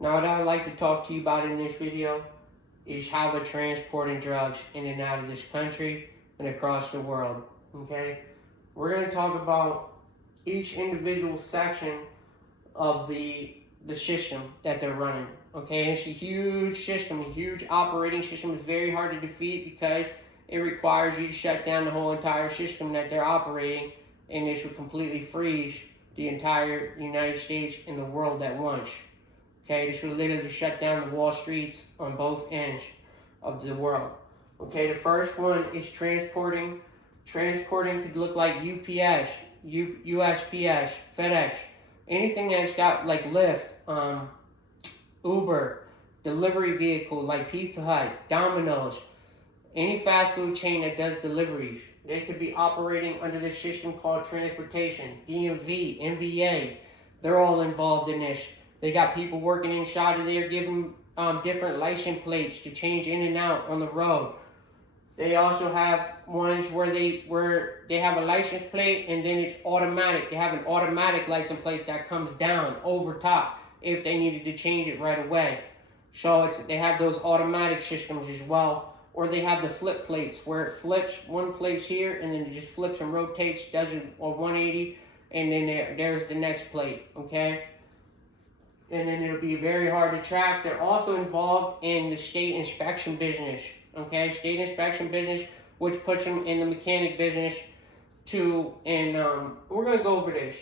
Now, what I'd like to talk to you about in this video is how they're transporting drugs in and out of this country and across the world, okay? We're going to talk about each individual section of the system that they're running, okay? It's a huge system, a huge operating system. It's very hard to defeat because it requires you to shut down the whole entire system that they're operating, and this would completely freeze the entire United States and the world at once. Okay, this would literally shut down the Wall Streets on both ends of the world. Okay, the first one is transporting. Transporting could look like UPS, USPS, FedEx, anything that's got like Lyft, Uber, delivery vehicle like Pizza Hut, Domino's, any fast food chain that does deliveries. They could be operating under this system called transportation, DMV, NVA. They're all involved in this. They got people working inside of there giving different license plates to change in and out on the road. They also have ones where they have a license plate and then it's automatic. They have an automatic license plate that comes down over top if they needed to change it right away. So they have those automatic systems as well. Or they have the flip plates where it flips one place here and then it just flips and rotates, does it a 180, and then there's the next plate, okay? And then it'll be very hard to track. They're also involved in the state inspection business, okay? State inspection business, which puts them in the mechanic business too. And we're going to go over this.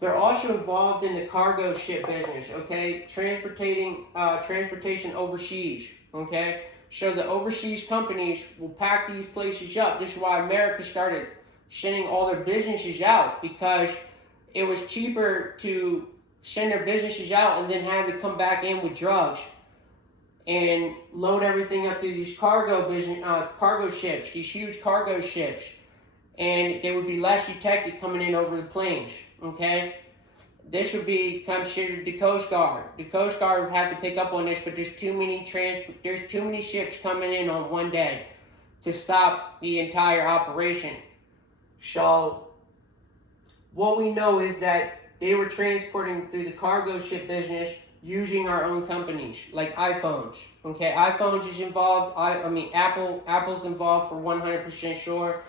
They're also involved in the cargo ship business, okay? Transportation overseas, okay? So the overseas companies will pack these places up. This is why America started sending all their businesses out, because it was cheaper to send their businesses out and then have it come back in with drugs and load everything up to these cargo ships, these huge cargo ships, and they would be less detected coming in over the planes, okay? This would be considered the Coast Guard. The Coast Guard would have to pick up on this, but there's too many ships coming in on one day to stop the entire operation. So what we know is that they were transporting through the cargo ship business using our own companies, like iPhones. Okay, iPhones is involved. Apple's involved for 100% sure.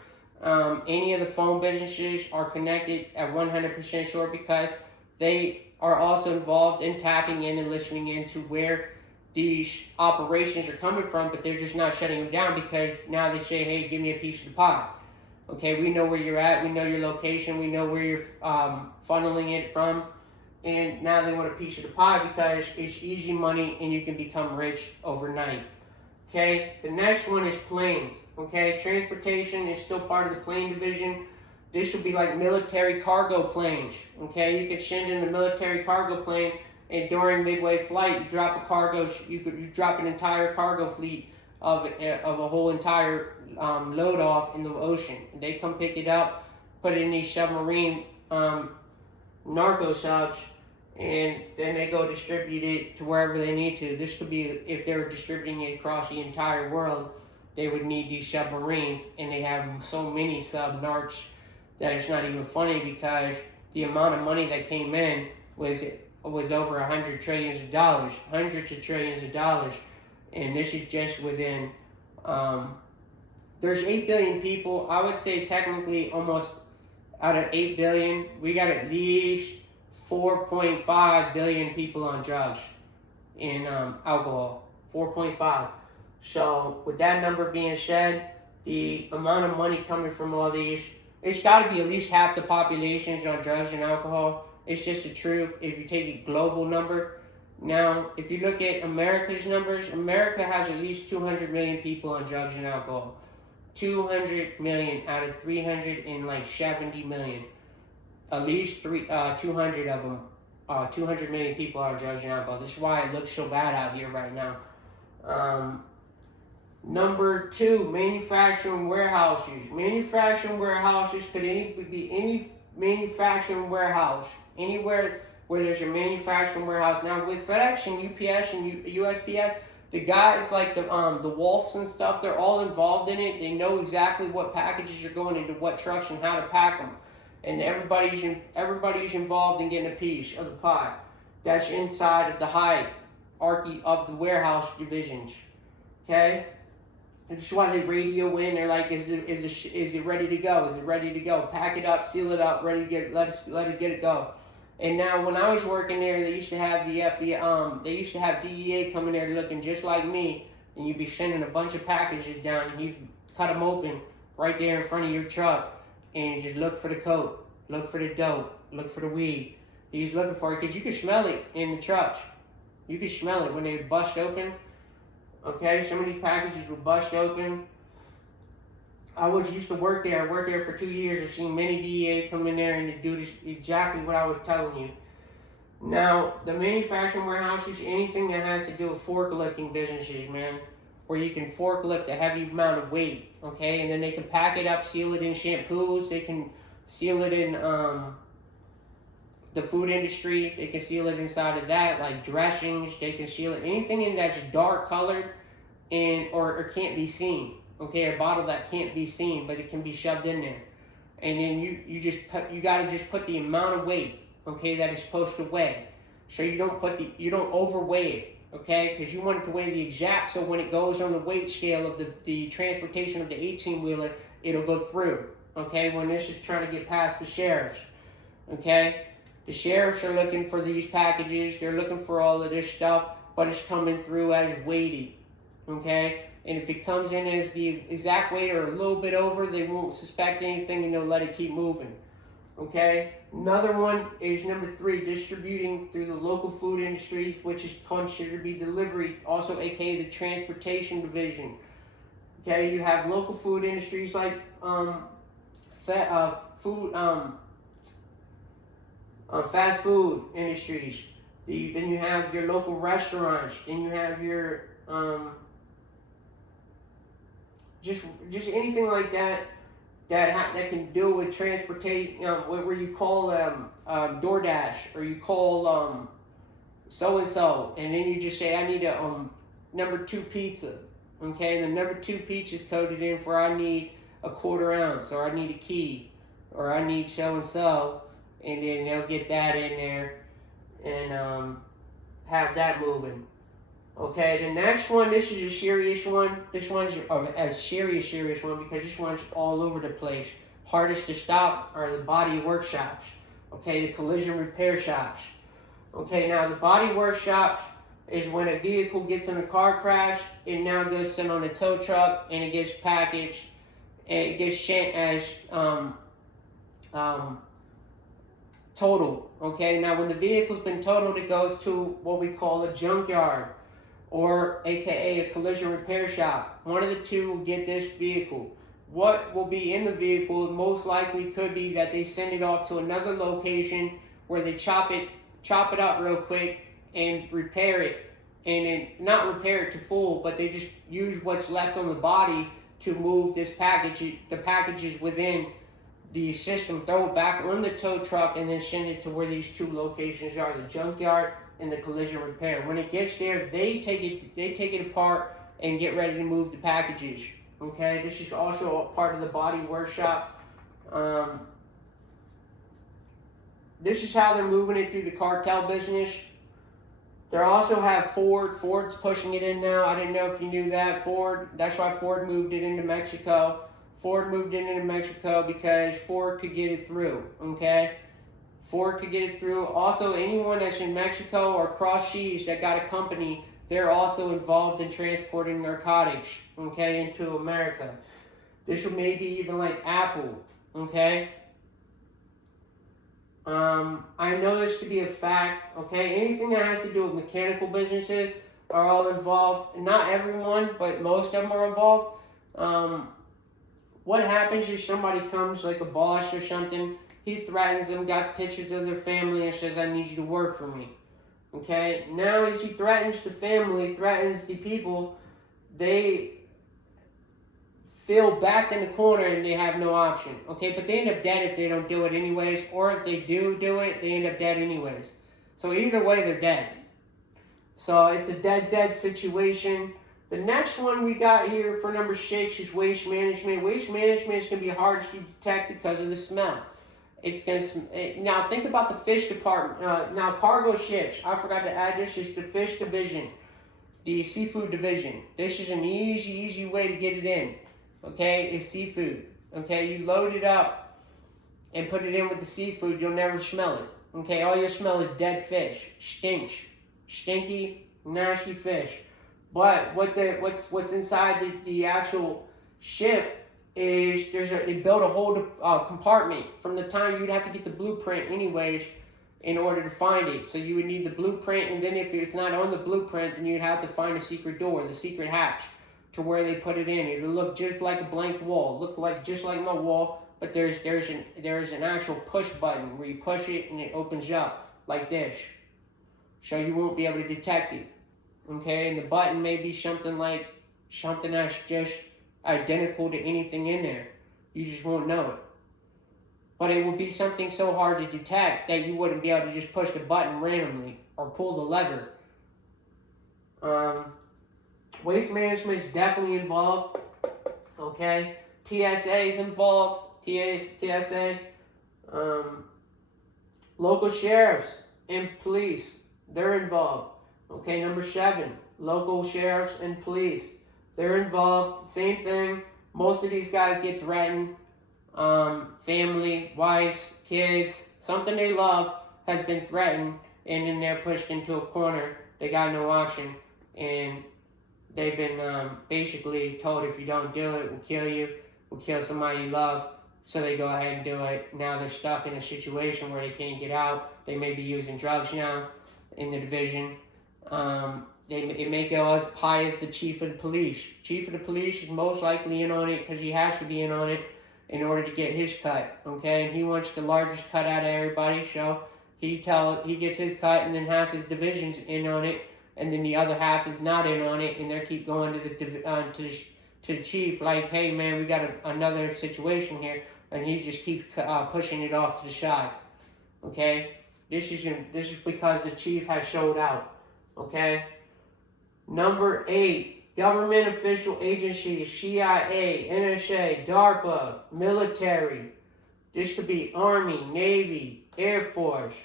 Any of the phone businesses are connected at 100% sure because they are also involved in tapping in and listening into where these operations are coming from, but they're just not shutting them down because now they say, hey, give me a piece of the pie. Okay, we know where you're at, we know your location, we know where you're funneling it from, and now they want a piece of the pie because it's easy money and you can become rich overnight. Okay, the next one is planes. Okay, transportation is still part of the plane division. This would be like military cargo planes. Okay, you could send in a military cargo plane, and during midway flight, you drop a cargo. You drop an entire cargo fleet of a whole entire load off in the ocean. And they come pick it up, put it in these submarine narco subs, and then they go distribute it to wherever they need to. This could be, if they were distributing it across the entire world, they would need these submarines, and they have so many sub-narcs that it's not even funny because the amount of money that came in was over $100 trillion, hundreds of trillions of dollars. And this is just within, there's 8 billion people. I would say technically almost out of 8 billion, we got at least 4.5 billion people on drugs and alcohol, 4.5. So with that number being said, the amount of money coming from all these, it's got to be at least half the population's on drugs and alcohol. It's just the truth if you take a global number. Now, if you look at America's numbers, America has at least 200 million people on drugs and alcohol. 200 million out of 370 million. At least 200 of them, 200 million people are on drugs and alcohol. This is why it looks so bad out here right now. Number 2, manufacturing warehouses. Manufacturing warehouses could be any manufacturing warehouse, anywhere where there's a manufacturing warehouse. Now with FedEx and UPS and USPS, the guys like the Wolfs and stuff, they're all involved in it. They know exactly what packages are going into what trucks and how to pack them. And everybody's involved in getting a piece of the pie. That's inside of the Hyde hierarchy of the warehouse divisions. Okay, and this is why they radio in. They're like, is it ready to go? Is it ready to go? Pack it up, seal it up, ready to get let it get it go. And now, when I was working there, they used to have the FBI, they used to have DEA coming there looking just like me, and you'd be sending a bunch of packages down, and he'd cut them open right there in front of your truck, and you just look for the coke, look for the dope, look for the weed. He's looking for it because you can smell it in the trucks. You can smell it when they bust open. Okay, some of these packages will bust open. I used to work there. I worked there for 2 years. I've seen many DEA come in there and do this, exactly what I was telling you. Now, the manufacturing warehouses, anything that has to do with forklifting businesses, man, where you can forklift a heavy amount of weight, okay? And then they can pack it up, seal it in shampoos. They can seal it in the food industry. They can seal it inside of that, like dressings. They can seal it, anything in that's dark colored and or can't be seen. Okay, a bottle that can't be seen, but it can be shoved in there, and then you gotta just put the amount of weight, okay, that it's supposed to weigh. So you don't overweigh it, okay, because you want it to weigh the exact. So when it goes on the weight scale of the transportation of the 18-wheeler, it'll go through. Okay, when this is trying to get past the sheriffs, okay, the sheriffs are looking for these packages. They're looking for all of this stuff, but it's coming through as weighty, okay. And if it comes in as the exact weight or a little bit over, they won't suspect anything and they'll let it keep moving. Okay? Another one is number 3, distributing through the local food industries, which is considered to be delivery, also aka the transportation division. Okay, you have local food industries like fast food industries. Then you have your local restaurants. Then you have your just anything like that that can deal with transportation, where you call DoorDash, or you call so and so, and then you just say, I need a number 2 pizza, okay, and the number 2 pizza is coded in for I need a 1/4 ounce, or I need a key, or I need so and so, and then they'll get that in there and have that moving. Okay, the next one, this is a serious one. This one's a serious one because this one's all over the place. Hardest to stop are the body workshops. Okay, the collision repair shops. Okay, now the body workshops is when a vehicle gets in a car crash, it now goes sent on a tow truck and it gets packaged and it gets sent as totaled. Okay, now when the vehicle's been totaled, it goes to what we call a junkyard, or aka a collision repair shop. One of the two will get this vehicle. What will be in the vehicle most likely could be that they send it off to another location where they chop it up real quick and repair it, and then not repair it to full, but they just use what's left on the body to move the packages within the system, throw it back on the tow truck, and then send it to where these 2 locations are, the junkyard and the collision repair. When it gets there, they take it apart and get ready to move the packages. Okay, this is also a part of the body workshop. This is how they're moving it through the cartel business. They also have Ford. Ford's pushing it in now. I didn't know if you knew that. That's why Ford moved it into Mexico. Ford moved it into Mexico because Ford could get it through. Okay. Ford could get it through. Also, anyone that's in Mexico or cross seas that got a company, they're also involved in transporting narcotics, okay, into America. This would maybe even like Apple, okay? I know this to be a fact, okay? Anything that has to do with mechanical businesses are all involved. Not everyone, but most of them are involved. What happens is somebody comes, like a boss or something, he threatens them, got pictures of their family, and says, I need you to work for me. Okay? Now, as he threatens the family, threatens the people, they feel backed in the corner and they have no option. Okay? But they end up dead if they don't do it anyways, or if they do it, they end up dead anyways. So either way, they're dead. So it's a dead situation. The next one we got here for number 6 is waste management. Waste management is going to be hard to detect because of the smell. It's gonna now think about the fish department. Now cargo ships. I forgot to add this is the fish division, the seafood division. This is an easy way to get it in. Okay, it's seafood. Okay, you load it up and put it in with the seafood. You'll never smell it. Okay, all you'll smell is dead fish. Stinks, stinky, nasty fish. But what's inside the actual ship is they build a whole compartment. From the time you'd have to get the blueprint anyways in order to find it. So you would need the blueprint, and then if it's not on the blueprint, then you'd have to find a secret door, the secret hatch, to where they put it in. It'll look just like a blank wall, just like my wall, but there's an actual push button where you push it and it opens up like this, so you won't be able to detect it. Okay, and the button may be something that's just identical to anything in there. You just won't know it. But it will be something so hard to detect that you wouldn't be able to just push the button randomly or pull the lever. Waste management is definitely involved. Okay, TSA is involved. TSA. Local sheriffs and police, they're involved. Okay, number 7, local sheriffs and police. They're involved. Same thing. Most of these guys get threatened. Family, wives, kids, something they love has been threatened, and then they're pushed into a corner. They got no option, and they've been basically told, if you don't do it, we'll kill you. We'll kill somebody you love. So they go ahead and do it. Now they're stuck in a situation where they can't get out. They may be using drugs now in the division. It may go as high as the chief of the police. Chief of the police is most likely in on it because he has to be in on it in order to get his cut. Okay, and he wants the largest cut out of everybody, so he gets his cut, and then half his division's in on it, and then the other half is not in on it, and they keep going to the chief like, hey man, we got another situation here, and he just keeps pushing it off to the side. Okay, this is because the chief has showed out. Okay. Number 8, government official agencies, CIA, NSA, DARPA, military. This could be Army, Navy, Air Force.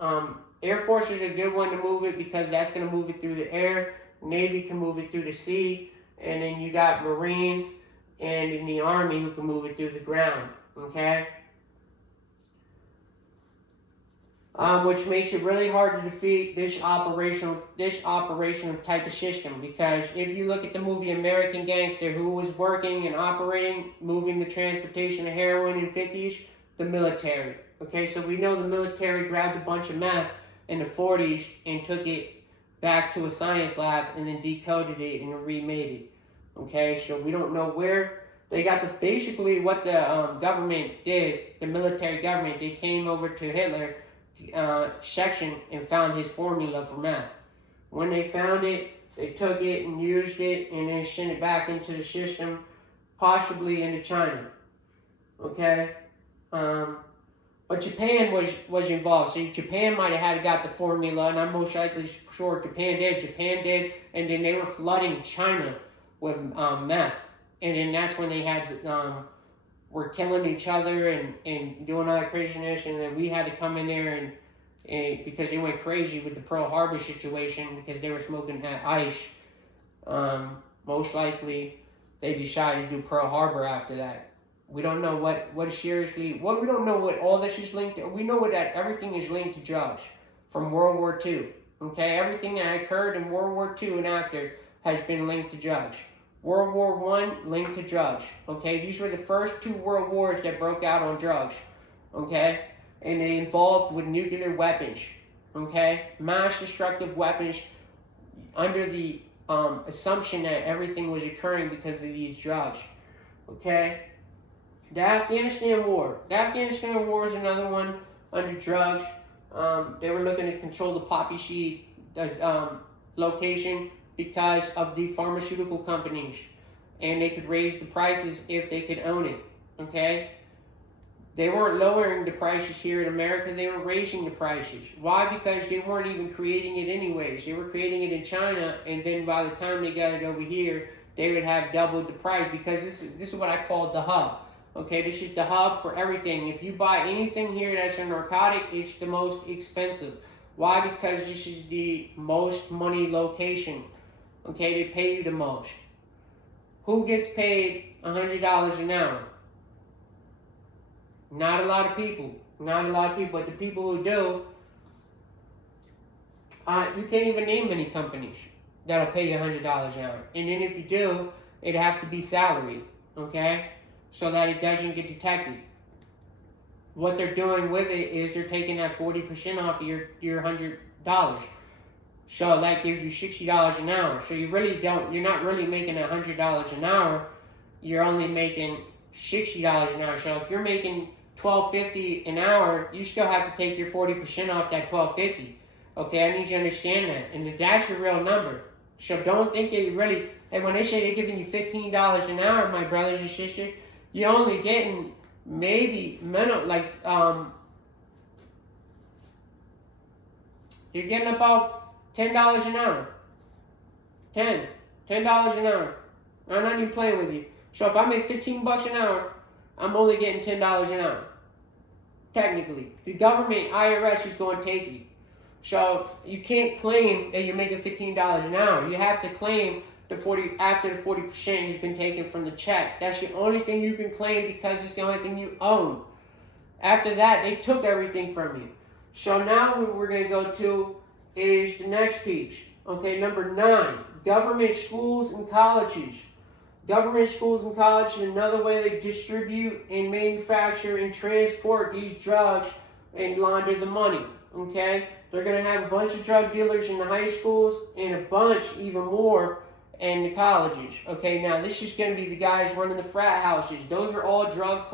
Air Force is a good one to move it because that's going to move it through the air. Navy can move it through the sea. And then you got Marines and in the Army who can move it through the ground. Okay? Which makes it really hard to defeat this operational type of system, because if you look at the movie American Gangster, who was working and operating, moving the transportation of heroin in the 50s? The military. Okay, so we know the military grabbed a bunch of meth in the 40s and took it back to a science lab and then decoded it and remade it. Okay, so we don't know where they got basically what the government did, the military government, they came over to Hitler section and found his formula for meth. When they found it, they took it and used it and then sent it back into the system, possibly into China. Okay? But Japan was involved. See, Japan might have got the formula, and I'm most likely sure Japan did, and then they were flooding China with meth. And then that's when they had were killing each other and doing all that craziness, and then we had to come in there and because they went crazy with the Pearl Harbor situation because they were smoking that ice. Most likely they decided to do Pearl Harbor after that. We don't know we don't know what all this is linked to. We know that everything is linked to drugs from World War II. Okay, everything that occurred in World War II and after has been linked to drugs. World War I, linked to drugs. Okay, these were the first 2 world wars that broke out on drugs. Okay, and they involved with nuclear weapons. Okay, mass destructive weapons under the assumption that everything was occurring because of these drugs. Okay, the Afghanistan War. The Afghanistan War is another one under drugs. They were looking to control the poppy seed location because of the pharmaceutical companies, and they could raise the prices if they could own it. Okay, they weren't lowering the prices here in America, they were raising the prices. Why? Because they weren't even creating it anyways. They were creating it in China, and then by the time they got it over here, they would have doubled the price, because this is what I call the hub. Okay, this is the hub for everything. If you buy anything here that's a narcotic, it's the most expensive. Why? Because this is the most money location. Okay, they pay you the most. Who gets paid $100 an hour? Not a lot of people. Not a lot of people, but the people who do, you can't even name many companies that'll pay you $100 an hour. And then if you do, it'd have to be salary, okay? So that it doesn't get detected. What they're doing with it is they're taking that 40% off of your $100. So that gives you $60 an hour. So you're not really making $100 an hour. You're only making $60 an hour. So if you're making $12.50 an hour, you still have to take your 40% off that $12.50. Okay, I need you to understand that. And that's your real number. So don't think that you really, and when they say they're giving you $15 an hour, my brothers and sisters, you're only getting maybe minimum, like, you're getting about $10 an hour. $10 an hour. I'm not even playing with you. So if I make $15 an hour, I'm only getting $10 an hour. Technically. The government, IRS, is going to take you. So you can't claim that you're making $15 an hour. You have to claim the 40 after the 40% has been taken from the check. That's the only thing you can claim because it's the only thing you own. After that, they took everything from you. So now what we're going to go to is the next piece. Okay, number 9, government schools and colleges. Government schools and colleges is another way they distribute and manufacture and transport these drugs and launder the money. Okay, they're going to have a bunch of drug dealers in the high schools and a bunch, even more, in the colleges. Okay, now this is going to be the guys running the frat houses. Those are all drug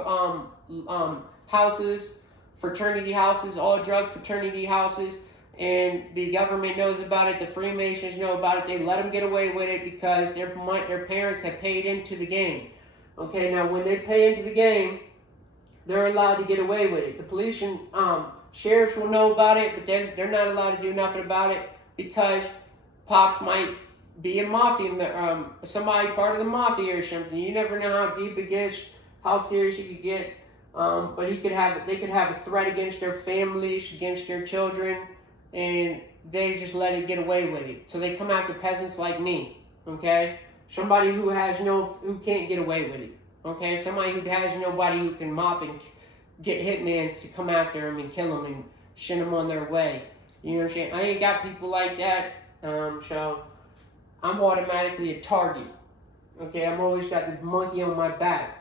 houses, fraternity houses, all drug fraternity houses. And the government knows about it. The Freemasons know about it. They let them get away with it because their parents have paid into the game. Okay, now when they pay into the game, they're allowed to get away with it. The police and sheriffs will know about it, but they're not allowed to do nothing about it because Pops might be a mafia, somebody part of the mafia or something. You never know how deep it gets, how serious it could get. But they could have a threat against their families, against their children, and they just let it get away with it. So they come after peasants like me, okay? Somebody who can't get away with it, okay? Somebody who has nobody who can mop and get hitmans to come after them and kill them and send them on their way. You know what I'm saying? I ain't got people like that, so I'm automatically a target. Okay, I've always got the monkey on my back.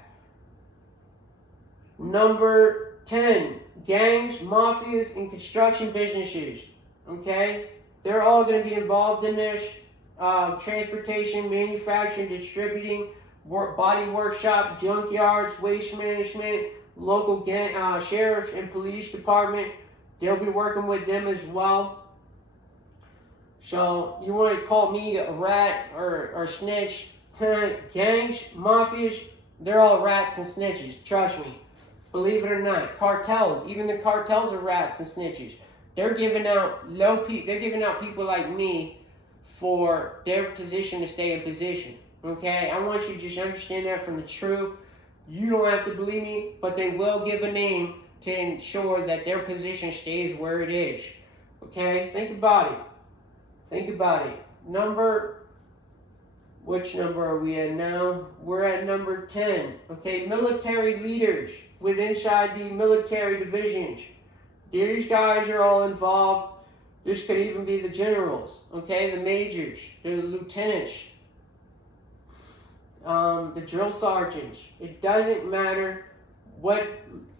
Number 10, gangs, mafias, and construction businesses. Okay, they're all going to be involved in this. Transportation, manufacturing, distributing, body workshop, junkyards, waste management, local gang, sheriff and police department. They'll be working with them as well. So you want to call me a rat or snitch? Gangs, mafias, they're all rats and snitches. Trust me. Believe it or not, cartels, even the cartels are rats and snitches. They're giving out people like me for their position to stay in position. Okay, I want you to just understand that from the truth. You don't have to believe me, but they will give a name to ensure that their position stays where it is. Okay, think about it. Think about it. Which number are we at now? We're at number 10. Okay, military leaders with inside the military divisions. These guys are all involved. This could even be the generals, okay, the majors, the lieutenants, the drill sergeants. It doesn't matter what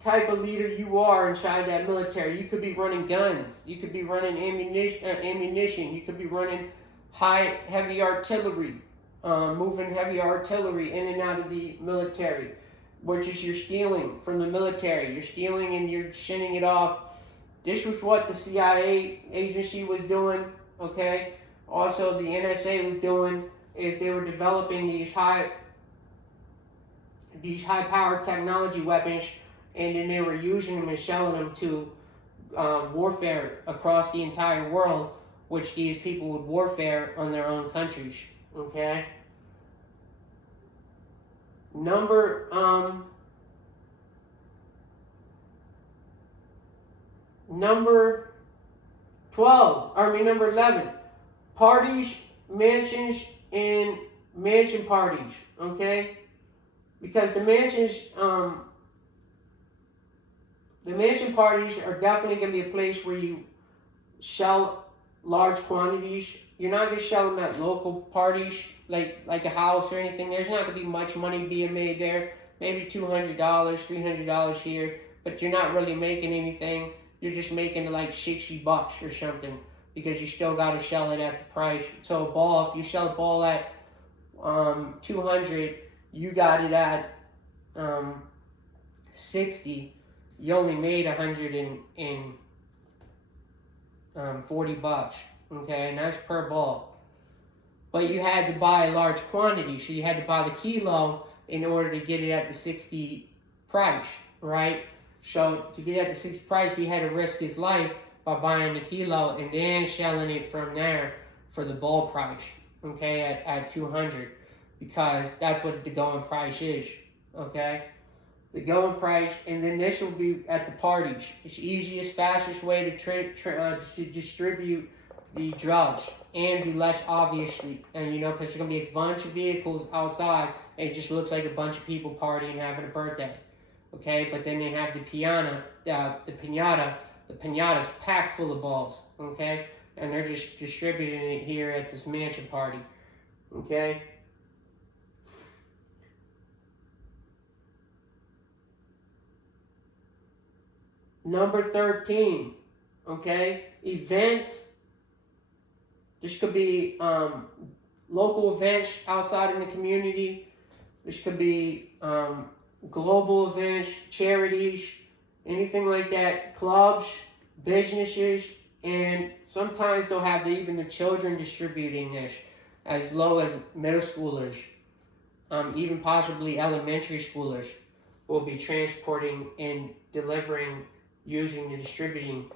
type of leader you are inside that military. You could be running guns. You could be running ammunition. You could be running heavy artillery. Moving heavy artillery in and out of the military, which is you're stealing from the military. You're stealing and you're sending it off. This was what the CIA agency was doing, okay? Also, the NSA was doing is they were developing these high-powered technology weapons, and then they were using them and selling them to warfare across the entire world, which these people would warfare on their own countries, okay? Number Number 11. Parties, mansions, and mansion parties. Okay? Because the mansion parties are definitely going to be a place where you sell large quantities. You're not going to sell them at local parties, like a house or anything. There's not going to be much money being made there. Maybe $200, $300 here, but you're not really making anything. You're just making like $60 or something, because you still got to sell it at the price. So a ball, if you sell a ball at 200, you got it at 60. You only made $140, okay, and that's per ball. But you had to buy a large quantity, so you had to buy the kilo in order to get it at the 60 price, right? So to get it at the 60 price, he had to risk his life by buying the kilo and then selling it from there for the ball price, okay, at 200, because that's what the going price is, okay? The going price, and then this will be at the parties. It's the easiest, fastest way to distribute the drugs and be less obviously, and because there's gonna be a bunch of vehicles outside, and it just looks like a bunch of people partying, having a birthday, okay? But then they have the piñata. The piñata's packed full of balls, okay? And they're just distributing it here at this mansion party, okay? Number 13, okay? Events. This could be local events outside in the community. This could be global events, charities, anything like that. Clubs, businesses, and sometimes they'll have even the children distributing this, as low as middle schoolers, even possibly elementary schoolers will be transporting and delivering using the distributing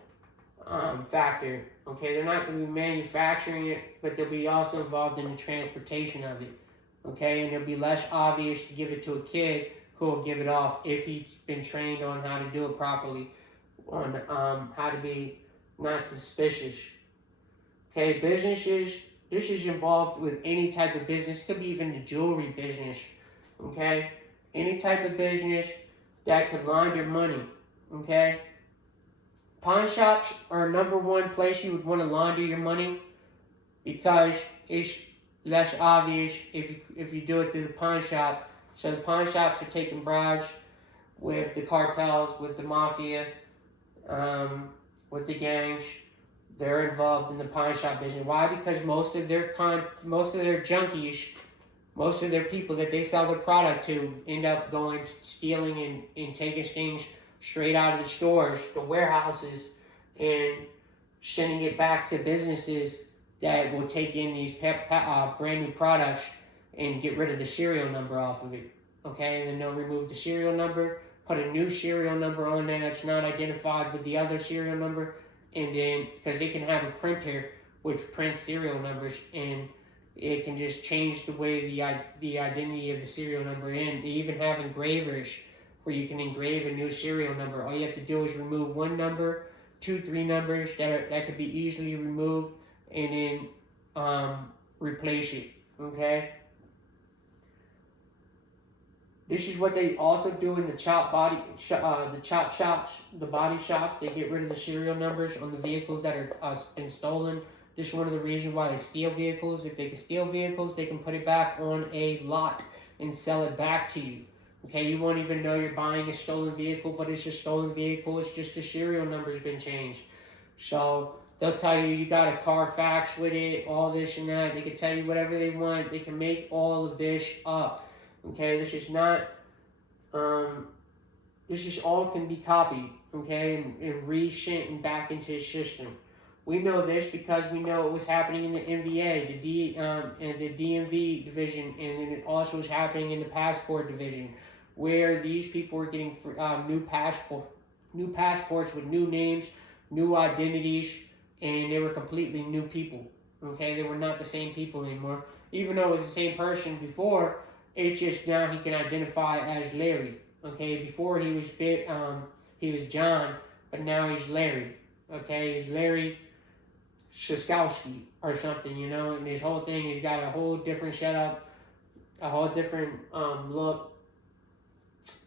factor. Okay, they're not going to be manufacturing it, but they'll be also involved in the transportation of it. Okay, and it'll be less obvious to give it to a kid who will give it off if he's been trained on how to do it properly, on how to be not suspicious. Okay, businesses, this is involved with any type of business. It could be even the jewelry business. Okay, any type of business that could launder money. Okay, pawn shops are number one place you would want to launder your money, because it's less obvious if you do it through the pawn shop. So the pawn shops are taking bribes with the cartels, with the mafia, with the gangs. They're involved in the pawn shop business. Why? Because most of their junkies, most of their people that they sell their product to end up going stealing and taking things straight out of the stores, the warehouses, and sending it back to businesses that will take in these brand new products and get rid of the serial number off of it. Okay, and then they'll remove the serial number, put a new serial number on there that's not identified with the other serial number, and then, because they can have a printer which prints serial numbers, and it can just change the way the identity of the serial number in. They even have engravers where you can engrave a new serial number. All you have to do is remove one number, 2, 3 numbers that could be easily removed, and then replace it. Okay. This is what they also do in the body shops. They get rid of the serial numbers on the vehicles that are been stolen. This is one of the reasons why they steal vehicles. If they can steal vehicles, they can put it back on a lot and sell it back to you. Okay, you won't even know you're buying a stolen vehicle, but it's a stolen vehicle. It's just the serial number's been changed. So they'll tell you you got a Carfax with it, all this and that. They can tell you whatever they want. They can make all of this up. Okay, this is not, this is all can be copied, okay, and resent and back into the system. We know this because we know it was happening in the NVA, and the DMV division, and then it also was happening in the passport division, where these people were getting new passports with new names, new identities, and they were completely new people. Okay, they were not the same people anymore. Even though it was the same person before, it's just now he can identify as Larry. Okay, before he was John, but now he's Larry. Okay, he's Larry Shiskowski or something, you know. And his whole thing, he's got a whole different setup, a whole different look.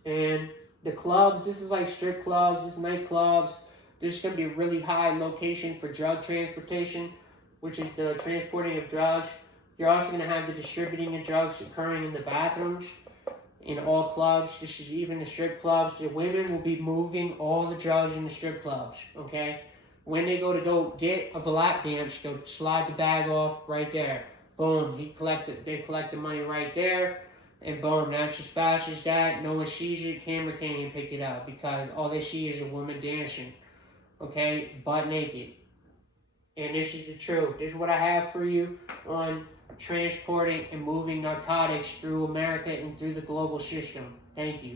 And the clubs, this is like strip clubs, this is nightclubs. This is going to be a really high location for drug transportation, which is the transporting of drugs. You're also going to have the distributing of drugs occurring in the bathrooms in all clubs. This is even the strip clubs. The women will be moving all the drugs in the strip clubs, okay? When they go get a lap dance, go slide the bag off right there. Boom, they collect the money right there. And boom, that's as fast as that. No one sees it, camera can't even pick it up because all they see is a woman dancing, okay, butt naked. And this is the truth. This is what I have for you on transporting and moving narcotics through America and through the global system. Thank you.